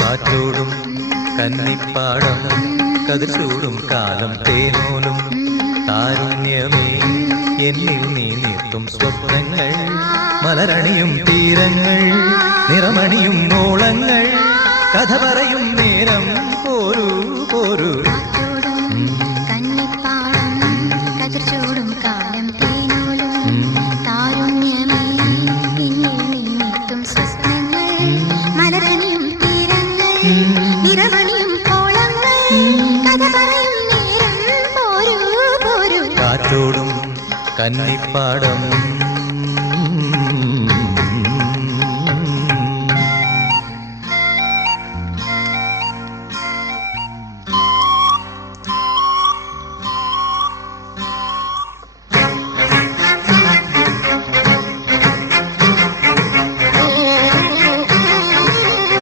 കാറ്റോടും കന്നിപ്പാടം കതിർച്ചൂടും കാലം തേനോലും താരുണ്യമേ എന്നിൽ നീ നീർത്തും സ്വപ്നങ്ങൾ മലരണിയും തീരങ്ങൾ നിറമണിയും ഓളങ്ങൾ കഥ പറയും നേരം പോരൂ പോരൂ കാറ്റോടും കന്നിപ്പാടം